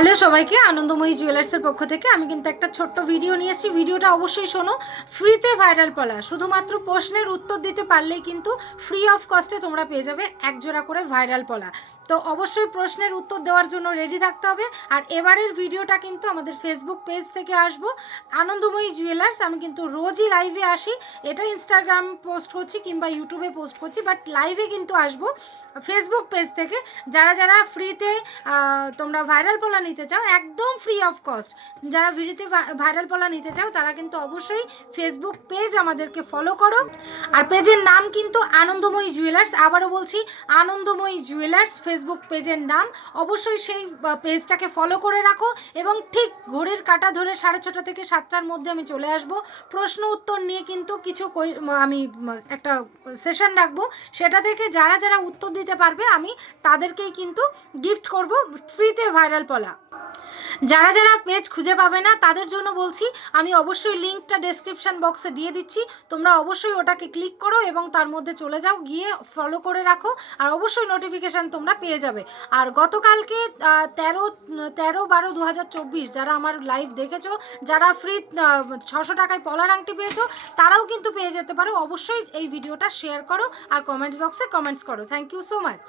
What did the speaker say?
Hello সবাইকে, আনন্দময়ী জুয়েলার্সের পক্ষ থেকে আমি কিন্তু একটা ছোট্ট ভিডিও নিয়েছি। ভিডিওটা অবশ্যই শোনো। ফ্রিতে ভাইরাল পলা, শুধুমাত্র প্রশ্নের উত্তর দিতে পারলেই কিন্তু ফ্রি অফ কস্টে তোমরা পেয়ে যাবে এক জোড়া করে ভাইরাল পলা। তো অবশ্যই প্রশ্নের উত্তর দেওয়ার জন্য রেডি থাকতে হবে। আর এবারের ভিডিওটা কিন্তু আমাদের ফেসবুক পেজ থেকে আসবো, আনন্দময়ী জুয়েলার্স। আমি কিন্তু রোজই লাইভে আসি, এটা ইনস্টাগ্রাম পোস্ট করছি কিংবা ইউটিউবে পোস্ট করছি, বাট লাইভে কিন্তু আসবো ফেসবুক পেজ থেকে। যারা যারা ফ্রিতে তোমরা ভাইরাল পলা নিতে চাও, একদম ফ্রি অফ কস্ট, যারা ভিডিওতে ভাইরাল পলা নিতে চাও তারা কিন্তু অবশ্যই ফেসবুক পেজ আমাদেরকে ফলো করো। আর পেজের নাম কিন্তু আনন্দময়ী জুয়েলার্স। আবারও বলছি, আনন্দময়ী জুয়েলার্স ফেসবুক পেজের নাম। অবশ্যই সেই পেজটাকে ফলো করে রাখো এবং ঠিক ঘড়ির কাঁটা ধরে 6:30 থেকে 7টার মধ্যে আমি চলে আসব। প্রশ্ন উত্তর নিয়ে কিন্তু কিছু আমি একটা সেশন রাখবো, সেটা থেকে যারা যারা উত্তর দিতে পারবে আমি তাদেরকেই কিন্তু গিফট করব ফ্রিতে ভাইরাল পলা। যারা যারা পেজ খুঁজে পাবে না তাদের জন্য বলছি, আমি অবশ্যই লিঙ্কটা ডেসক্রিপশন বক্সে দিয়ে দিচ্ছি, তোমরা অবশ্যই ওটাকে ক্লিক করো এবং তার মধ্যে চলে যাও, গিয়ে ফলো করে রাখো। আর অবশ্যই নোটিফিকেশান তোমরা পেয়ে যাবে। আর গতকালকে 13/12/2024 যারা আমার লাইভ দেখেছো, যারা ফ্রি 600 টাকায় পলার আংটি পেয়েছো, তারাও কিন্তু পেয়ে যেতে পারো। অবশ্যই এই ভিডিওটা শেয়ার করো আর কমেন্টস বক্সে কমেন্টস করো। Thank you so much.